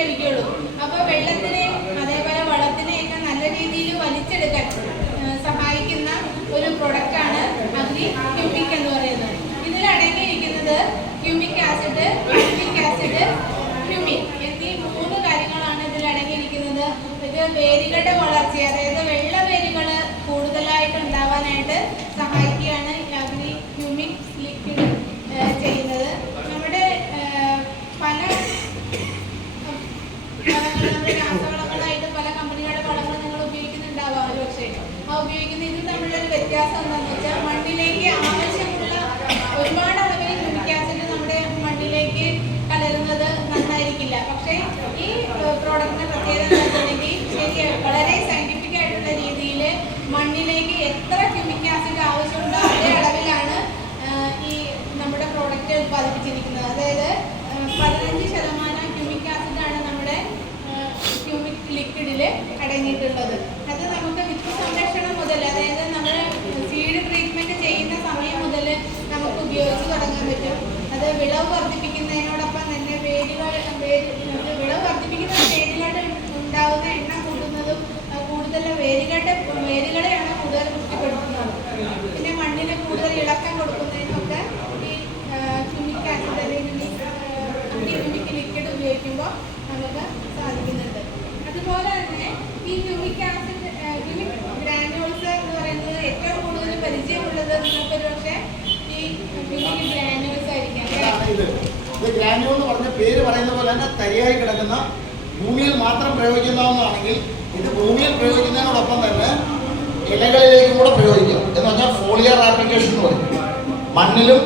ലഭിക്കുള്ളൂ. അപ്പോൾ വെള്ളത്തിനെയും അതേപോലെ വളത്തിനെയൊക്കെ നല്ല രീതിയിൽ വലിച്ചെടുക്കാൻ സഹായിക്കുന്ന ഒരു പ്രൊഡക്റ്റാണ് അഗ്രി ഹ്യൂമിക് എന്ന് പറയുന്നത്. ഇതിൽ അടങ്ങിയിരിക്കുന്നത് ഹ്യൂമിക് ആസിഡ്, ഹ്യൂമിക് ആസിഡ്, ഹ്യൂമിൻ എന്നീ 3 കാര്യങ്ങളാണ് ഇതിൽ അടങ്ങിയിരിക്കുന്നത്. ഇത് വേരുകളുടെ വളർച്ച, അതായത് വെള്ള വേരുകൾ കൂടുതലായിട്ട് ഉണ്ടാവാനായിട്ട് സഹായിക്കുകയാണ് അഗ്രി ഹ്യൂമിക് ലിക്വിഡ് ചെയ്യുന്നത്. നമ്മുടെ പല നമ്മുടെ രാസവളങ്ങളായിട്ട് പല കമ്പനികളുടെ വളങ്ങൾ നിങ്ങൾ ഉപയോഗിക്കുന്നുണ്ടാവാം. ഒരു പക്ഷേ ആ ഉപയോഗിക്കുന്ന ഇത് തമ്മിലൊരു വ്യത്യാസം എന്താണെന്ന് വെച്ചാൽ മണ്ണിലേക്ക് ആവശ്യമുള്ള ഒരുപാട് അളവിൽ ഹ്യൂമിക് ആസിഡ് നമ്മുടെ മണ്ണിലേക്ക് കലരുന്നത് നന്നായിരിക്കില്ല. പക്ഷേ ഈ പ്രോഡക്റ്റിന്റെ പ്രത്യേകത എന്താണെന്നുണ്ടെങ്കിൽ ശരിയാണ്, വളരെ സയന്റിഫിക് ആയിട്ടുള്ള രീതിയിൽ മണ്ണിലേക്ക് എത്ര ഹ്യൂമിക് ആസിഡ് ആവശ്യമുണ്ടോ അതേ അളവിലാണ് ഈ നമ്മുടെ പ്രോഡക്റ്റ് ഉത്പാദിപ്പിച്ചിരിക്കുന്നത്. അതായത് 15% ഹ്യൂമിക് ആസിഡാണ് നമ്മുടെ ഹ്യൂമിക് ലിക്വിഡിൽ അടങ്ങിയിട്ടുള്ളത്. അത് നമുക്ക് വിത്ത് സംരക്ഷണം മുതൽ, അതായത് നമ്മൾ സീഡ് ട്രീറ്റ്മെന്റ് ചെയ്യുന്ന സമയം മുതൽ നമുക്ക് ഉപയോഗിച്ച് തുടങ്ങാൻ പറ്റും. അത് വിളവ് വർദ്ധിപ്പിക്കുന്നതിനോടൊപ്പം തന്നെ വിളവ് വർദ്ധിപ്പിക്കുന്ന വേരുകളുടെ ഉണ്ടാകുന്ന എണ്ണം കൂട്ടുന്നതും കൂടുതൽ വേരുകളെയാണ് കൂടുതൽ പുഷ്ടിപ്പെടുത്തുന്നത്. പിന്നെ മണ്ണിന് കൂടുതൽ ഇളക്കം കൊടുക്കുന്നതിനൊക്കെ ഈ ഹ്യൂമിക് ആസിഡ് അല്ലെങ്കിൽ ഹ്യൂമിക് ലിക്വിഡ് ഉപയോഗിക്കുമ്പോൾ നമുക്ക് സാധിക്കുന്നുണ്ട്. അതുപോലെ തന്നെ ഈ ഹ്യൂമിക് ആസിഡ്, ഹ്യൂമിക് ഗ്രാനുൾസ് എന്ന് പറയുന്നത് ഏറ്റവും കൂടുതൽ പരിചയമുള്ളത് നിങ്ങൾക്കൊരു പക്ഷേ ഈ ഹ്യൂമിക് ഗ്രാനുൾസ് ആയിരിക്കാം. ഇത് ഗ്രാനുൾ എന്ന് പറഞ്ഞ പേര് പറയുന്ന പോലെ തന്നെ തരിയായി കിടക്കുന്ന ഭൂമിയിൽ മാത്രം പ്രയോഗിക്കുന്നതാണെങ്കിൽ ഇത് ഭൂമിയിൽ പ്രയോഗിക്കുന്നതിനോടൊപ്പം തന്നെ ഇലകളിലേക്കും കൂടെ പ്രയോഗിക്കാം. എന്ന് പറഞ്ഞാൽ ഫോളിയർ ആപ്ലിക്കേഷൻ എന്ന് പറയും. മണ്ണിലും